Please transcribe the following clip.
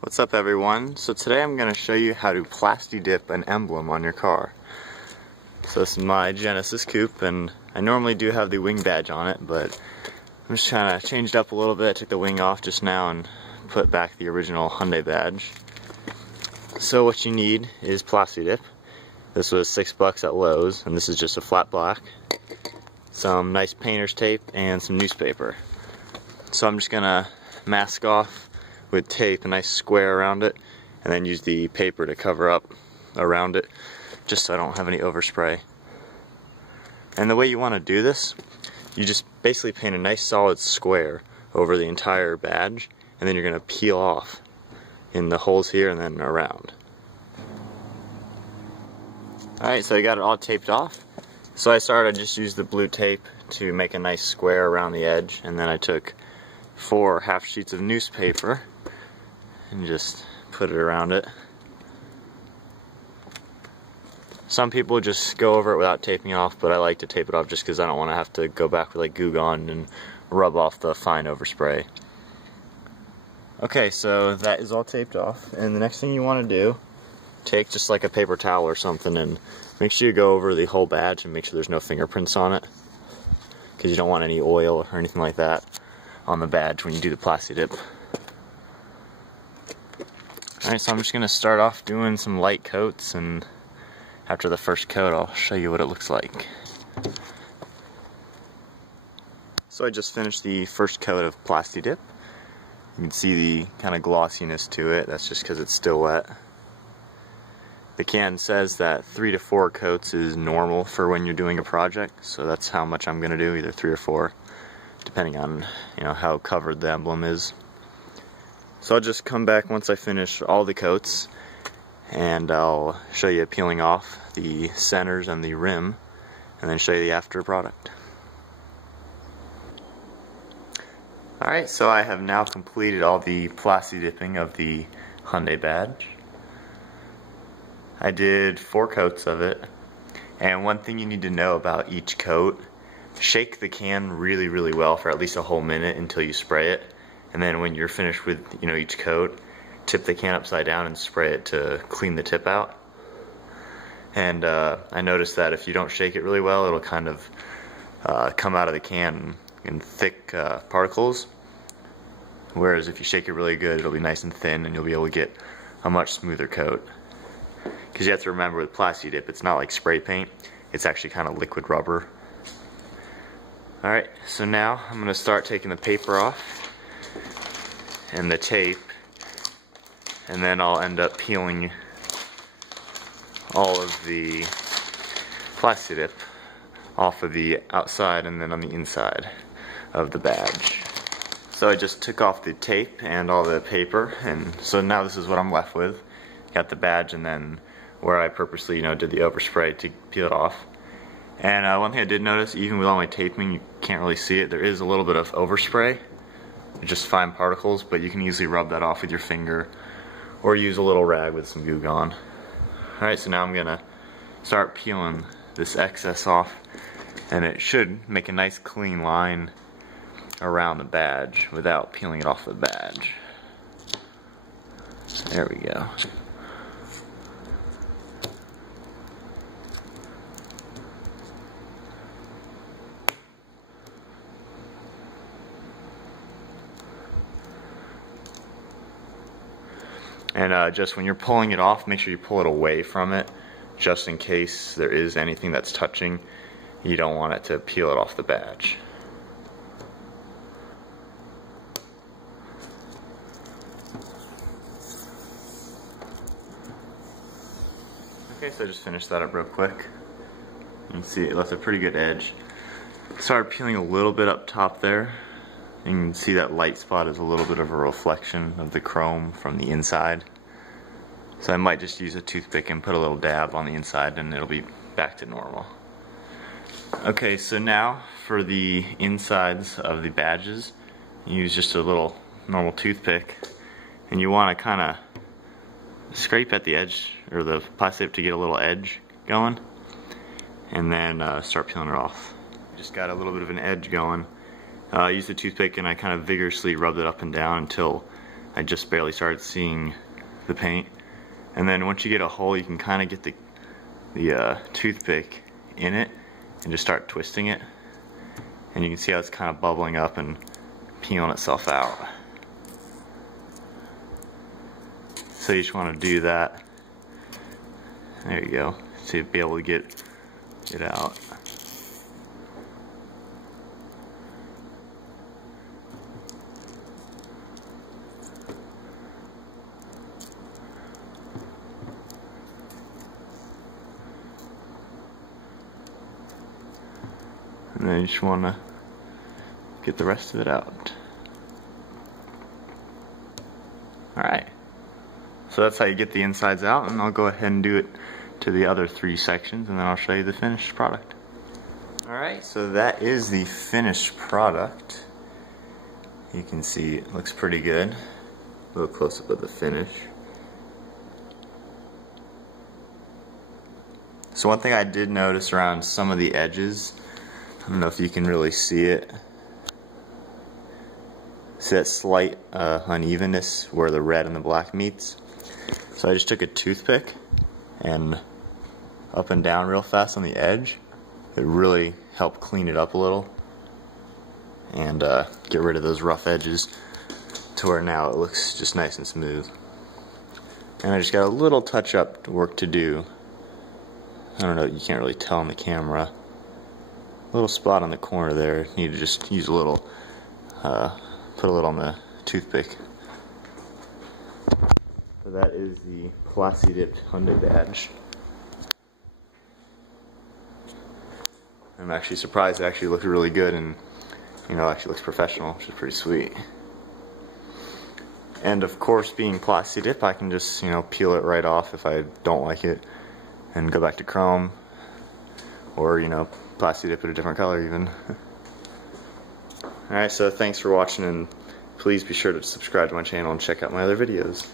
What's up everyone? So today I'm going to show you how to PlastiDip an emblem on your car. So this is my Genesis coupe, and I normally do have the wing badge on it, but I'm just trying to change it up a little bit. I took the wing off just now and put back the original Hyundai badge. So what you need is PlastiDip. This was $6 at Lowe's, and this is just a flat black. Some nice painter's tape and some newspaper. So I'm just going to mask off with tape a nice square around it, and then use the paper to cover up around it just so I don't have any overspray. And the way you want to do this, you just basically paint a nice solid square over the entire badge, and then you're going to peel off in the holes here and then around. Alright, so I got it all taped off. So I just used the blue tape to make a nice square around the edge, and then I took 4 half sheets of newspaper and just put it around it. Some people just go over it without taping it off, but I like to tape it off just because I don't want to have to go back with like Goo Gone and rub off the fine overspray. Okay, so that is all taped off, and the next thing you want to do, take just like a paper towel or something and make sure you go over the whole badge and make sure there's no fingerprints on it, because you don't want any oil or anything like that on the badge when you do the PlastiDip. Alright, so I'm just going to start off doing some light coats, and after the first coat I'll show you what it looks like. So I just finished the first coat of PlastiDip. You can see the kind of glossiness to it. That's just because it's still wet. The can says that 3 to 4 coats is normal for when you're doing a project, so that's how much I'm going to do, either 3 or 4, depending on how covered the emblem is. So I'll just come back once I finish all the coats, and I'll show you peeling off the centers and the rim, and then show you the after product. Alright, so I have now completed all the PlastiDipping of the Hyundai badge. I did 4 coats of it, and one thing you need to know about each coat, shake the can really well for at least a whole minute until you spray it, and then when you're finished with each coat, tip the can upside down and spray it to clean the tip out. And I noticed that if you don't shake it really well, it'll kind of come out of the can in thick particles, whereas if you shake it really good, it'll be nice and thin and you'll be able to get a much smoother coat. Because you have to remember, with PlastiDip, it's not like spray paint, it's actually kind of liquid rubber. Alright, so now I'm going to start taking the paper off and the tape, and then I'll end up peeling all of the PlastiDip off of the outside and then on the inside of the badge. So I just took off the tape and all the paper, and so now this is what I'm left with. Got the badge, and then where I purposely did the overspray to peel it off. And one thing I did notice, even with all my taping, you can't really see it, there is a little bit of overspray, just fine particles, but you can easily rub that off with your finger or use a little rag with some Goo Gone. Alright, so now I'm gonna start peeling this excess off, and it should make a nice clean line around the badge without peeling it off the badge. There we go. And just when you're pulling it off, make sure you pull it away from it, just in case there is anything that's touching. You don't want it to peel it off the badge. Okay, so I just finished that up real quick. You can see it left a pretty good edge. Started peeling a little bit up top there. You can see that light spot is a little bit of a reflection of the chrome from the inside. So I might just use a toothpick and put a little dab on the inside, and it'll be back to normal. Okay, so now for the insides of the badges, you use just a little normal toothpick, and you want to kind of scrape at the edge, or the PlastiDip, to get a little edge going, and then start peeling it off. Just got a little bit of an edge going. I used the toothpick and I kind of vigorously rubbed it up and down until I just barely started seeing the paint. And then once you get a hole, you can kind of get the toothpick in it and just start twisting it. And you can see how it's kind of bubbling up and peeling itself out. So you just want to do that. There you go. So you'll be able to get it out. And then you just want to get the rest of it out. Alright, so that's how you get the insides out, and I'll go ahead and do it to the other 3 sections, and then I'll show you the finished product. Alright, so that is the finished product. You can see it looks pretty good. A little close up of the finish. So one thing I did notice around some of the edges, I don't know if you can really see it. See that slight unevenness where the red and the black meets? So I just took a toothpick and up and down real fast on the edge. It really helped clean it up a little and get rid of those rough edges to where now it looks just nice and smooth. And I just got a little touch-up work to do. I don't know, you can't really tell on the camera. Little spot on the corner there. Need to just use a little, put a little on the toothpick. So that is the PlastiDip Hyundai badge. I'm actually surprised it actually looked really good, and you know, actually looks professional, which is pretty sweet. And of course, being PlastiDip, I can just, you know, peel it right off if I don't like it and go back to chrome, or, you know, PlastiDip it a different color even. Alright, so thanks for watching, and please be sure to subscribe to my channel and check out my other videos.